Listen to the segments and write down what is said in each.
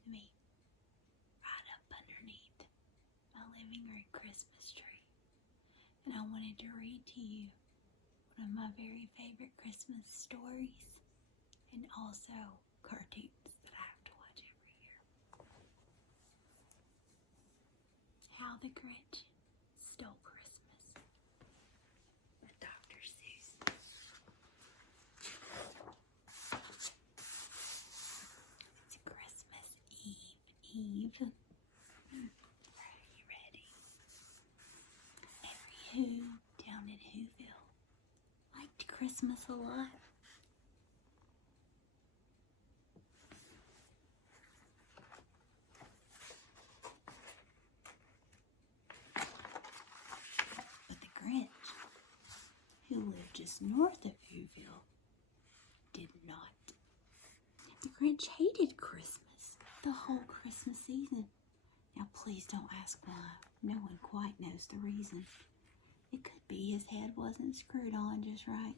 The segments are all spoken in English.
with me right up underneath my living room Christmas tree. And I wanted to read to you one of my very favorite Christmas stories and also cartoons that I have to watch every year. How the Grinch Stole Christmas by Dr. Seuss. It's Christmas Eve. Are you ready? Every Who down in Whoville liked Christmas a lot. But the Grinch, who lived just north of Whoville, did not. The Grinch hated Christmas the whole Christmas season. Now please don't ask why. No one quite knows the reason. It could be his head wasn't screwed on just right.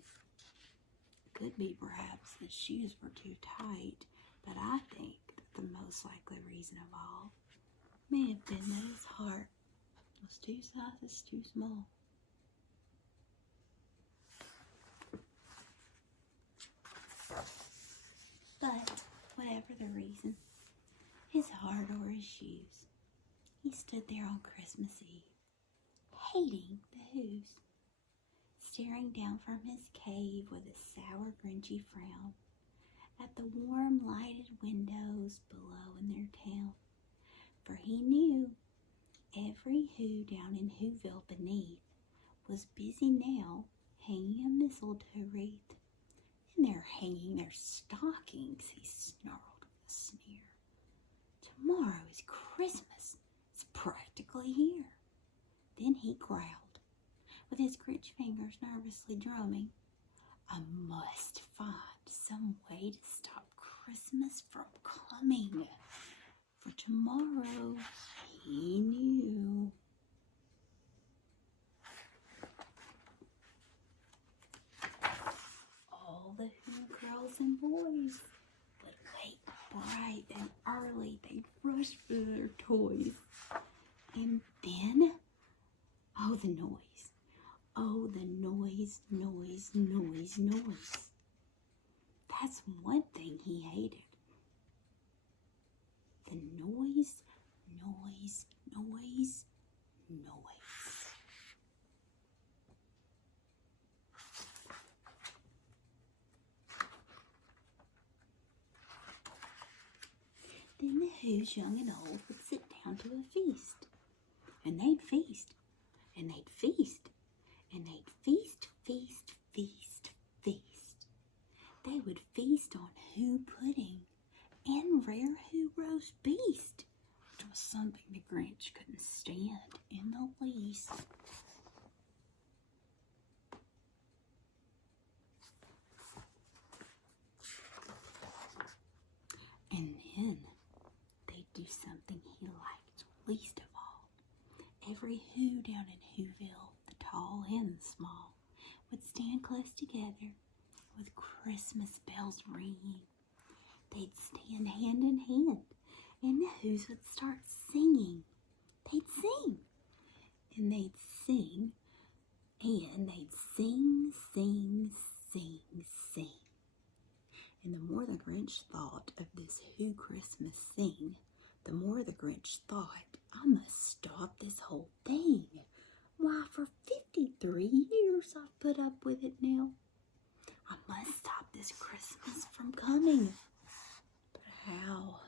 It could be perhaps his shoes were too tight. But I think that the most likely reason of all may have been that his heart was 2 sizes too small. But whatever the reason, his heart or his shoes, he stood there on Christmas Eve, hating the Whos, staring down from his cave with a sour, grinchy frown at the warm, lighted windows below in their town. For he knew every Who down in Whoville beneath was busy now hanging a mistletoe wreath. And they're hanging their stockings, he snarled with a sneer. Tomorrow is Christmas. It's practically here. Then he growled, with his Grinch fingers nervously drumming, I must find some way to stop Christmas from coming. For tomorrow, he knew. All the Who girls and boys would wake bright and early. They'd rush for their toys. And then, oh, the noise. Oh, the noise, noise, noise, noise. That's one thing he hated. The noise, noise, noise, noise. Then the Whos, young and old, would sit down to a feast. And they'd feast, and they'd feast, and they'd feast, feast, feast, feast. They would feast on Who pudding and rare Who roast beast, which was something the Grinch couldn't stand in the least. And then they'd do something he liked least of all. Every Who down in Whoville, the tall and the small, would stand close together with Christmas bells ringing. They'd stand hand in hand, and the Whos would start singing. They'd sing, and they'd sing, and they'd sing, sing, sing, sing. And the more the Grinch thought of this Who Christmas sing, the more the Grinch thought, I must stop this whole thing. Why, for 53 years I've put up with it now. I must stop this Christmas from coming. But how?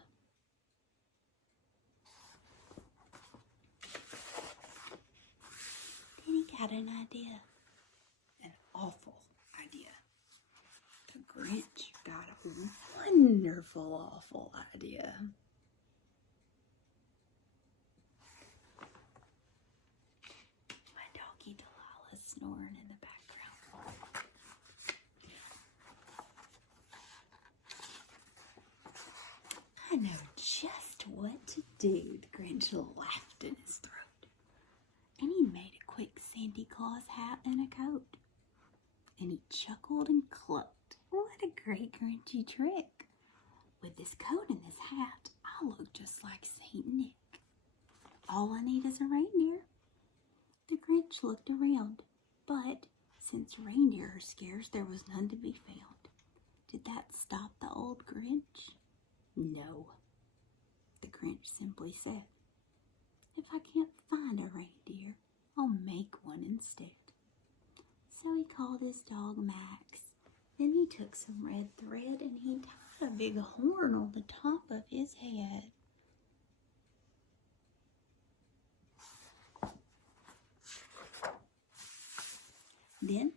Then he got an idea. An awful idea. The Grinch got a wonderful, awful idea. My doggy Delilah's snoring in the background. I know just what to do, the Grinch laughed in his throat. And he made a quick Santa Claus hat and a coat. And he chuckled and clucked. What a great Grinchy trick. With this coat and this hat, I look just like Saint Nick. All I need is a reindeer. The Grinch looked around, but since reindeer are scarce, there was none to be found. Did that stop the old Grinch? No. The Grinch simply said, if I can't find a reindeer, I'll make one instead. So he called his dog Max. Then he took some red thread and he tied a big horn on the top of his head. Then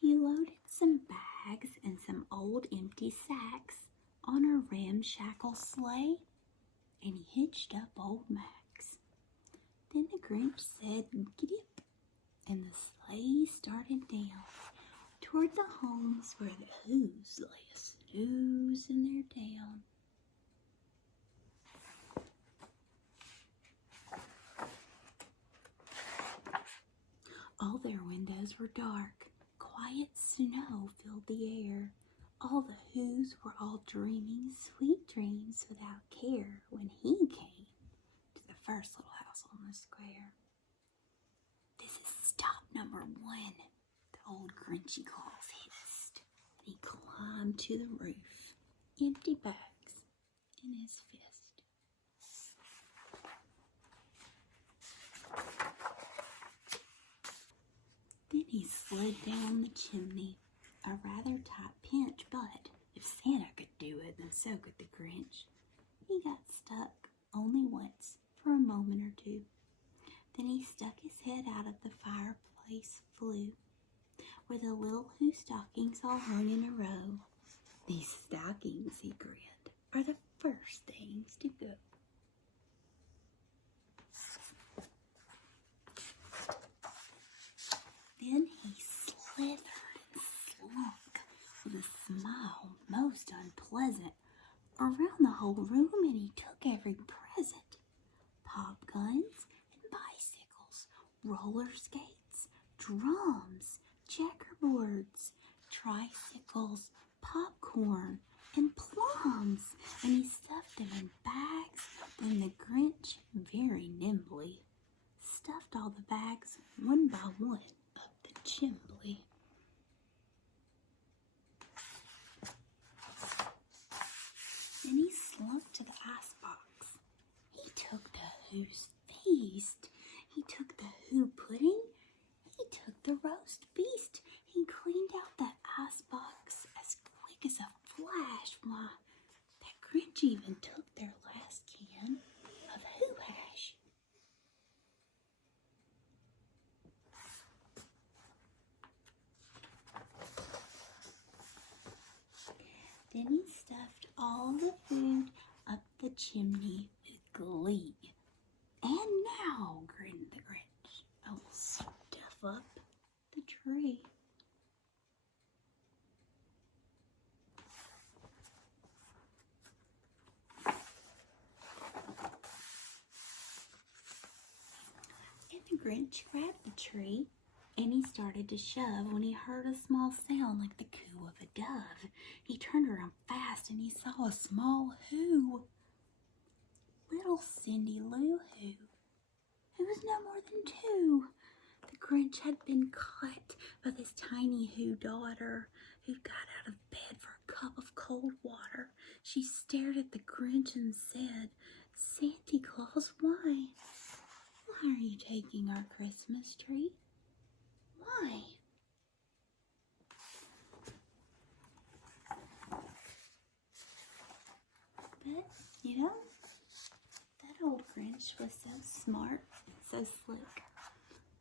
he loaded some bags and some old empty sacks on a ramshackle sleigh, and he hitched up old Max. Then the Grinch said, "Giddy-up," and the sleigh started down toward the homes where the Who's lay a snoozing their down. All their windows were dark. Quiet snow filled the air. All the Who's were all dreaming sweet dreams without care when he came to the first little house on the square. This is stop number 1, the old Grinchy Claus hissed, and he climbed to the roof, empty bags in his fist. Then he slid down the chimney, a rather tight pinch, but if Santa could do it, then so could the Grinch. He got stuck only once, for a moment or two. Then he stuck his head out of the fireplace flue, where the little Who stockings all hung in a row. These stockings, he grinned, are the first things to go. Then he slithered and slunk with a smile most unpleasant around the whole room, and he took every present. Pop guns and bicycles, roller skates, drums, checkerboards, tricycles, popcorn, and plums, and he stuffed them in bags. Then the Grinch, very nimbly, stuffed all the bags one by one up the chimney. Then he slunk to the icebox. He took the Who's feast. He took the Who pudding. He took the roast beast. He cleaned out that icebox as quick as a flash. Why, that Grinch even took their last can of Who hash. Then he stuffed all the food up the chimney with glee. And now, grinned the Grinch, I will stuff up the tree. And the Grinch grabbed the tree, and he started to shove when he heard a small sound like the coo of a dove. He turned around fast and he saw a small Who. Little Cindy Lou Who. Who was no more than 2. The Grinch had been caught by this tiny Who daughter who got out of bed for a cup of cold water. She stared at the Grinch and said, "Santa Claus, why? Why are you taking our Christmas tree? Why?" But, you know, that old Grinch was so smart and so slick.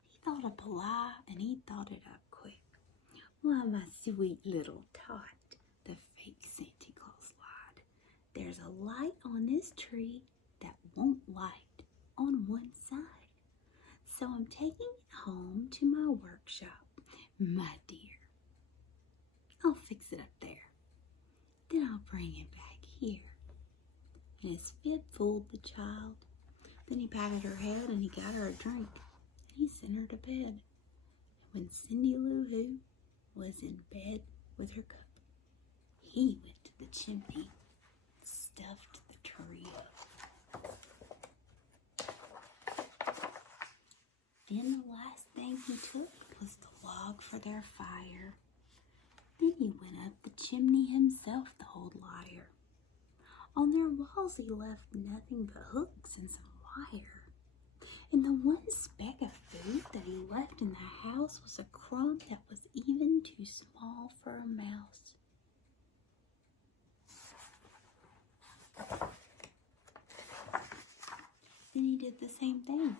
He thought up a lie and he thought it up quick. "Why, my sweet little tot," the fake Santa Claus lied, "there's a light on this tree that won't light on one side. So I'm taking it home to my workshop, my dear. I'll fix it up there. Then I'll bring it back here." And his fit fooled the child. Then he patted her head and he got her a drink. And he sent her to bed. And when Cindy Lou Who was in bed with her cup, he went to the chimney, stuffed the tree up. Then the last thing he took was the log for their fire. Then he went up the chimney himself, the old liar. On their walls he left nothing but hooks and some wire. And the one speck of food that he left in the house was a crumb that was even too small for a mouse. Then he did the same thing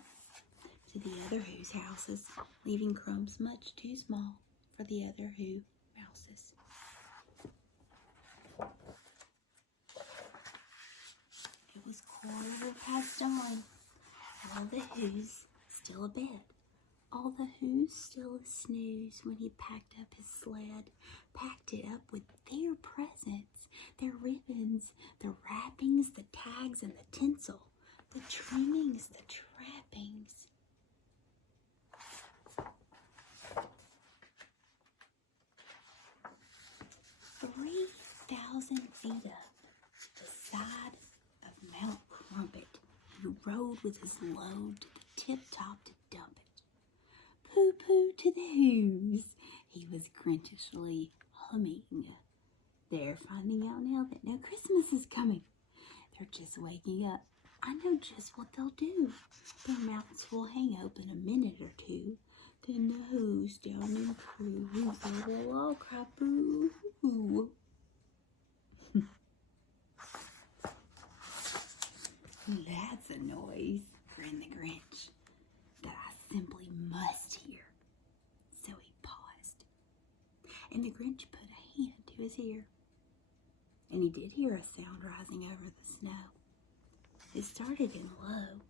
to the other Who's houses, leaving crumbs much too small for the other Who mouses. It was quarter past dawn. All the Who's still abed. All the Who's still a snooze when he packed up his sled, packed it up with their presents, their ribbons, the wrappings, the tags, and the tinsel, the trimmings, the trappings. 3,000 feet up the side of Mount Crumpet, he rode with his load to the tip-top to dump it. Pooh-pooh to the Who's, he was Grinchishly humming. They're finding out now that no Christmas is coming. They're just waking up. I know just what they'll do. Their mouths will hang open a minute or two. Then the Who's down in crew, they will all cry boo-hoo. That's a noise, grinned the Grinch, that I simply must hear. So he paused, and the Grinch put a hand to his ear. And he did hear a sound rising over the snow. It started in low,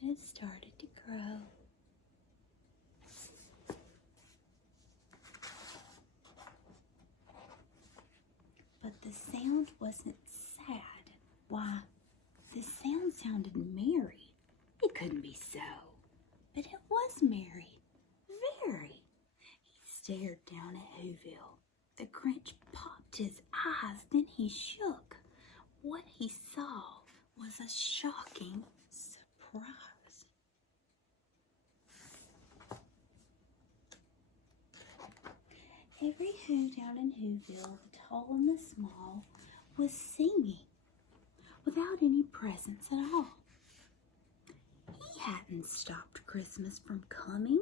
then it started to grow. But the sound wasn't sad. Why, the sound sounded merry. It couldn't be so, but it was merry, very. He stared down at Whoville. The Grinch popped his eyes, then he shook. What he saw was a shocking surprise. Every Who down in Whoville, the tall and the small, was singing without any presents at all. He hadn't stopped Christmas from coming.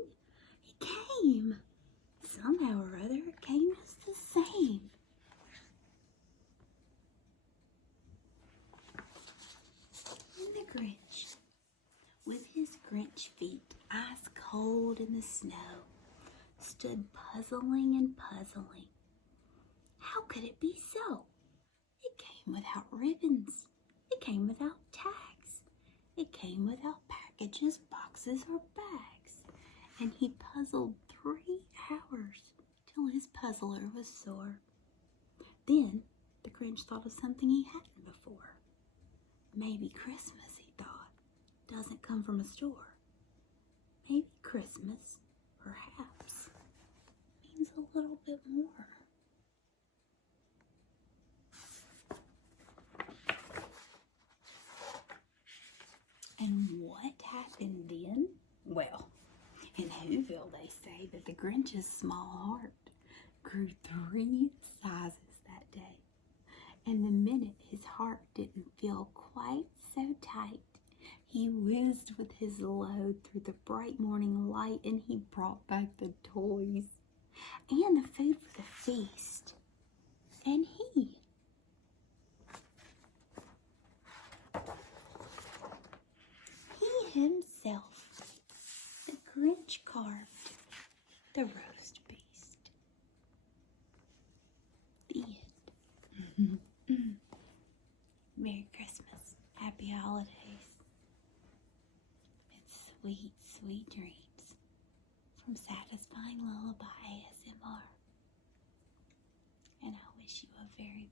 It came. Somehow or other, it came just the same. And the Grinch, with his Grinch feet ice cold in the snow, stood puzzling and puzzling. How could it be so? It came without ribbons. It came without tags. It came without packages, boxes, or bags. And he puzzled 3 hours till his puzzler was sore. Then the Grinch thought of something he hadn't before. Maybe Christmas, he thought, doesn't come from a store. Maybe Christmas, perhaps, means a little bit more. And what happened then? Well, in Whoville they say that the Grinch's small heart grew 3 sizes that day. And the minute his heart didn't feel quite so tight, he whizzed with his load through the bright morning light, and he brought back the toys and the food for the feast. And he himself, the Grinch, carved the roast beast. The end. Merry Christmas. Happy holidays. It's sweet, sweet dreams from Satisfying Lullaby ASMR. And I wish you a very,